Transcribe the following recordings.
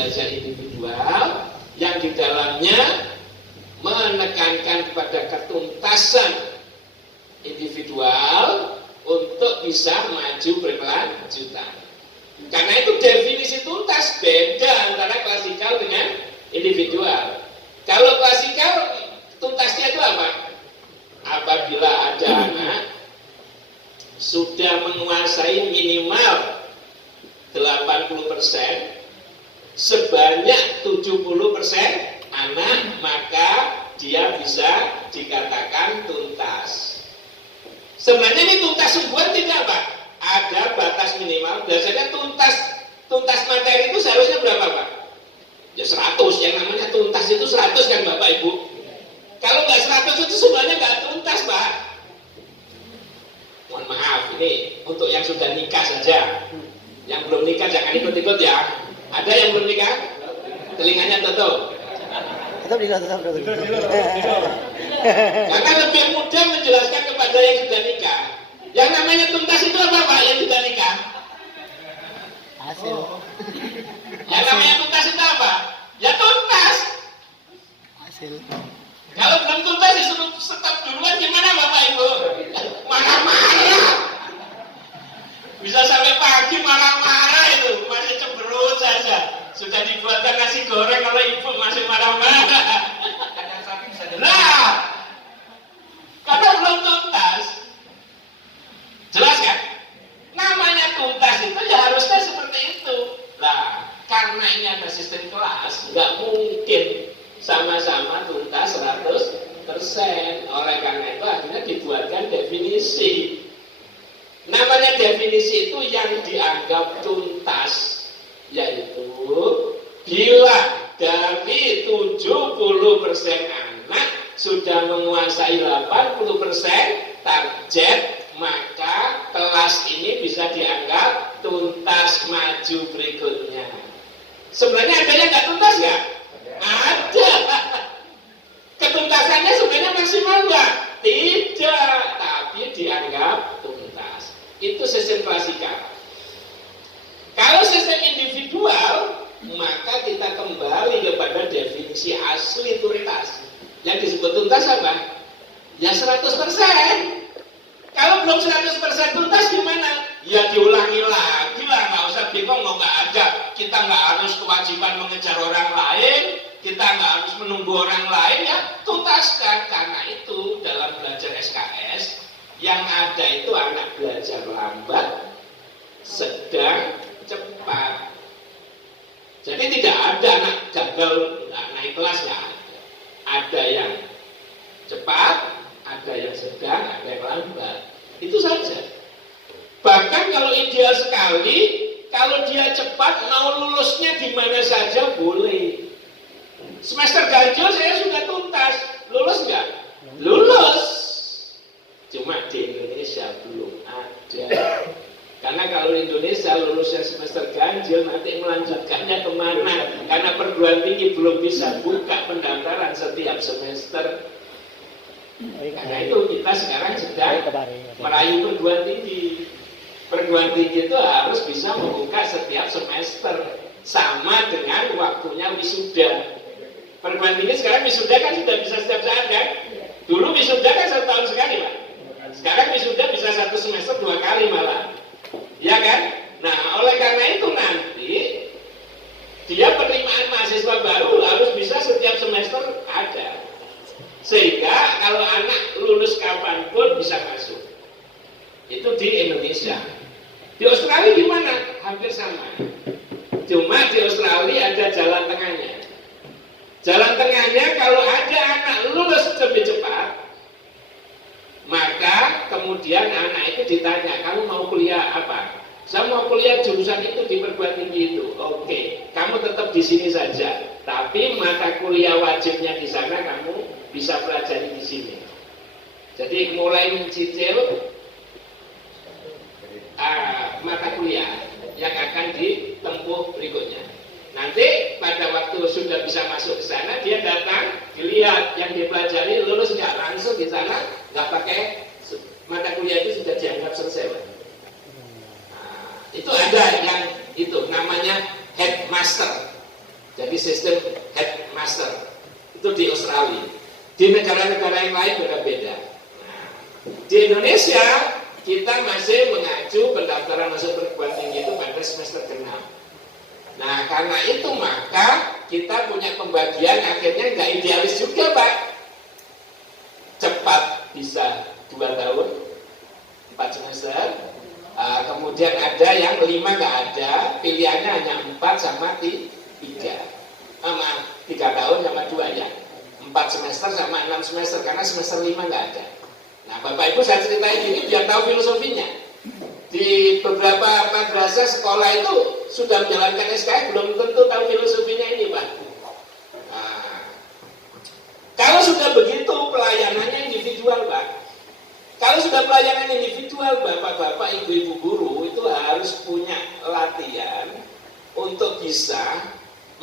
belajar individual yang di dalamnya menekankan kepada ketuntasan individual untuk bisa maju berkelanjutan. Karena itu definisi tuntas beda antara klasikal dengan individual. Kalau klasikal tuntasnya itu apa? Apabila ada anak sudah menguasai minimal 80%, sebanyak 70% anak, maka dia bisa dikatakan tuntas. Sebenarnya ini tuntas sungguhan tidak, Pak? Ada batas minimal. Biasanya tuntas materi itu seharusnya berapa, Pak? Ya 100. Yang namanya tuntas itu 100 kan, Bapak Ibu? Kalau nggak 100 itu sebenarnya nggak tuntas, Pak. Mohon maaf, ini untuk yang sudah nikah saja. Yang belum nikah jangan ikut-ikut ya. Ada yang belum nikah? Telinganya tutup. Karena lebih mudah menjelaskan kepada yang sudah nikah. Yang namanya tuntas itu apa, Pak? Yang sudah nikah? Hasil. Yang namanya tuntas itu apa? Ya tuntas. Hasil. Kalau belum tuntas disuruh stop duluan gimana, Bapak Ibu? Marah-marah. Bisa sampai pagi marah-marah itu, masih cemberut saja. Sudah dibuatkan nasi goreng oleh ibu masih marah-marah. Nah, karena belum tuntas. Jelas kan? Namanya tuntas itu ya harusnya seperti itu. Nah, karena ini ada sistem kelas, nggak mungkin sama-sama tuntas 100%. Oleh karena itu akhirnya dibuatkan definisi. Namanya definisi itu yang dianggap tuntas, yaitu bila dari 70% anak sudah menguasai 80% target, maka kelas ini bisa dianggap tuntas maju berikutnya. Sebenarnya ada yang nggak tuntas nggak? Ada. Ketuntasannya sebenarnya maksimal nggak? Tidak, tapi dianggap tuntas. Itu sistem klasikal. Kalau sistem individual, maka kita kembali kepada definisi asli tuntas. Yang disebut tuntas apa? Ya 100%. Kalau belum 100% tuntas gimana? Ya diulangi lagi lah, nggak usah bingung, mau nggak ada. Kita nggak harus kewajiban mengejar orang lain, kita nggak harus menunggu orang lain, ya tuntaskan. Karena itu dalam belajar SKS, yang ada itu anak belajar lambat, sedang, cepat. Jadi tidak ada anak gagal naik kelas, nggak ada. Ada yang cepat, ada yang sedang, ada yang lambat. Itu saja. Bahkan kalau ideal sekali, kalau dia cepat mau lulusnya di mana saja boleh. Semester ganjil saya sudah tuntas, lulus nggak? Lulus. Cuma di Indonesia belum ada. Karena kalau Indonesia lulusnya semester ganjil, nanti melanjutkannya kemana? Karena perguruan tinggi belum bisa buka pendaftaran setiap semester. Karena itu kita sekarang sedang merayu perguruan tinggi. Perguruan tinggi itu harus bisa membuka setiap semester, sama dengan waktunya wisuda. Perguruan tinggi sekarang wisuda kan sudah bisa setiap saat kan? Dulu wisuda kan 1 tahun sekali, Pak. Sekarang wisuda bisa 1 semester 2 kali malah. Ya kan? Nah, oleh karena itu nanti dia penerimaan mahasiswa baru harus bisa setiap semester ada. Sehingga kalau anak lulus kapanpun bisa masuk. Itu di Indonesia. Di Australia gimana? Hampir sama. Cuma di Australia ada jalan tengahnya. Jalan tengahnya kalau ada anak lulus lebih cepat, maka kemudian anak itu ditanya, kamu mau kuliah apa? Saya mau kuliah jurusan itu di perguruan tinggi itu. Oke, kamu tetap di sini saja. Tapi mata kuliah wajibnya di sana kamu bisa pelajari di sini. Jadi mulai mencicil mata kuliah yang akan ditempuh berikutnya. Nanti pada waktu sudah bisa masuk ke sana, dia datang, dilihat yang dipelajari lulus nggak, langsung di sana nggak pakai mata kuliah itu sudah dianggap selesai. Itu ada yang itu namanya headmaster. Jadi sistem headmaster itu di Australia. Di negara-negara yang lain beda-beda. Nah, di Indonesia kita masih mengacu pendaftaran masuk perguruan tinggi itu pada semester ke-6. Nah, karena itu maka kita punya pembagian akhirnya nggak idealis juga, Pak. Cepat bisa 2 tahun, 4 semester. Kemudian ada yang 5 nggak ada, pilihannya hanya 4 sama 3. 3 tahun sama 2 ya. 4 semester sama 6 semester, karena semester 5 nggak ada. Nah, Bapak Ibu saya ceritain ini biar tahu filosofinya. Di beberapa madrasah sekolah itu sudah menjalankan SKS belum tentu tahu filosofinya ini, Pak. Nah, kalau sudah begitu pelayanannya individual, Pak. Kalau sudah pelayanan individual, bapak-bapak, ibu-ibu guru itu harus punya latihan untuk bisa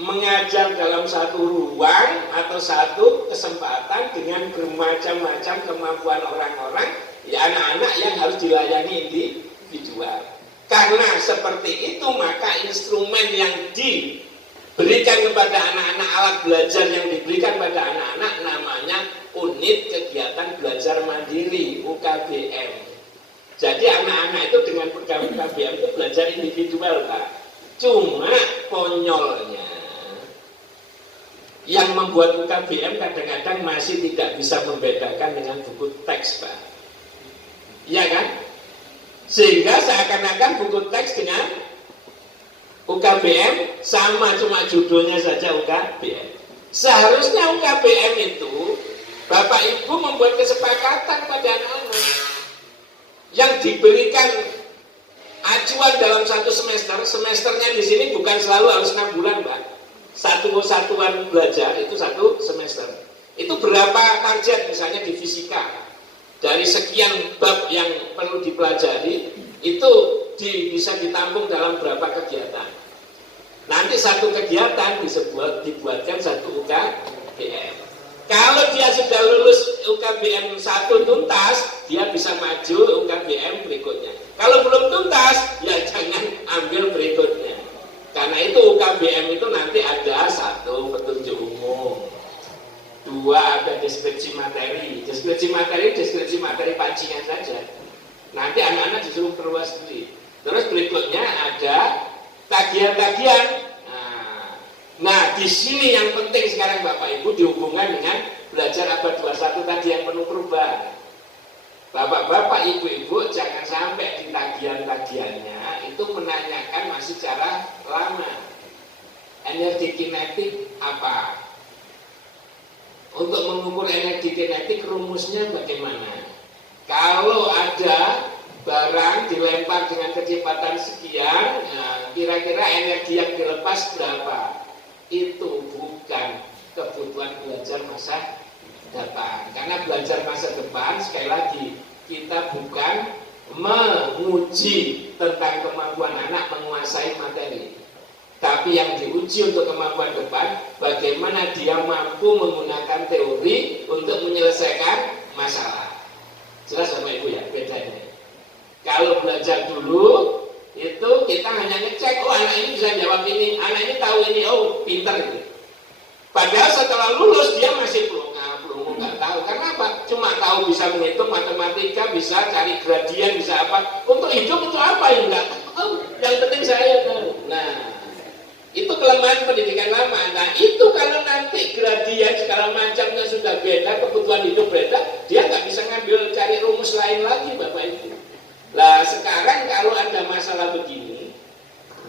mengajar dalam satu ruang atau satu kesempatan dengan bermacam-macam kemampuan orang-orang, ya anak-anak yang harus dilayani individual. Karena seperti itu maka instrumen yang diberikan kepada anak-anak, alat belajar yang diberikan pada anak-anak namanya unit kegiatan belajar mandiri, UKBM. Jadi anak-anak itu dengan program UKBM itu belajar individual, Pak. Cuma konyolnya yang membuat UKBM kadang-kadang masih tidak bisa membedakan dengan buku teks, Pak. Iya kan? Sehingga seakan-akan buku teks dengan UKBM sama, cuma judulnya saja UKBM. Seharusnya UKBM itu Bapak Ibu membuat kesepakatan pada anak-anak yang diberikan acuan dalam satu semester. Semesternya di sini bukan selalu harus 6 bulan, Pak. Satu satuan belajar itu 1 semester. Itu berapa target misalnya di fisika. Dari sekian bab yang perlu dipelajari, itu bisa ditampung dalam berapa kegiatan. Nanti satu kegiatan dibuatkan satu UKBM. Kalau dia sudah lulus UKBM 1 tuntas, dia bisa maju UKBM berikutnya. Kalau belum tuntas, ya jangan ambil berikutnya. Karena itu UKBM itu nanti ada 1 petunjuk umum, 2 ada deskripsi materi. Deskripsi materi pancingan saja. Nanti anak-anak disuruh perluas sendiri. Terus berikutnya ada tagihan-tagihan. Nah, di sini yang penting sekarang Bapak Ibu dihubungkan dengan belajar abad 21 tadi yang penuh perubahan. Bapak-bapak, ibu-ibu jangan sampai di tagihan-tagihannya itu menanyakan masih cara lama. Energi kinetik apa? Untuk mengukur energi kinetik rumusnya bagaimana? Kalau ada barang dilempar dengan kecepatan sekian, nah, kira-kira energi yang dilepas berapa? Itu bukan kebutuhan belajar masa depan. Karena belajar masa depan, sekali lagi, kita bukan menguji tentang kemampuan anak menguasai materi, tapi yang diuji untuk kemampuan depan, bagaimana dia mampu menggunakan teori untuk menyelesaikan masalah. Jelas Bapak Ibu ya bedanya. Kalau belajar dulu itu kita hanya ngecek, oh anak ini bisa jawab ini, anak ini tahu ini, oh pintar gitu. Padahal setelah lulus dia masih belum nggak tahu. Karena apa? Cuma tahu bisa menghitung matematika, bisa cari gradian, bisa apa. Untuk hidup itu apa yang nggak tahu. Yang penting saya tahu. Nah, itu kelemahan pendidikan lama. Nah, itu kalau nanti gradian segala macamnya sudah beda, kebutuhan hidup beda, dia nggak bisa ngambil cari rumus lain lagi, Bapak Ibu. Lah sekarang kalau ada masalah begini,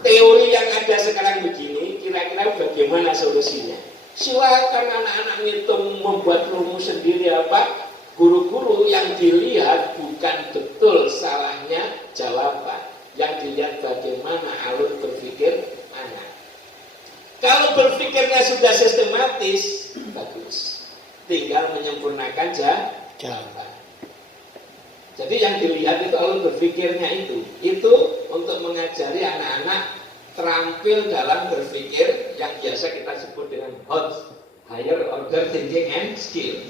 teori yang ada sekarang begini, kira-kira bagaimana solusinya? Silakan anak-anak ngitung, membuat rumus sendiri apa. Guru-guru yang dilihat bukan betul salahnya jawaban, yang dilihat bagaimana alur berpikir anak. Kalau berpikirnya sudah sistematis, bagus. Tinggal menyempurnakan jawaban. Jadi yang dilihat itu alur berpikirnya itu untuk mengajari anak-anak terampil dalam berpikir yang biasa kita sebut dengan HOT, Higher Order Thinking and Skill.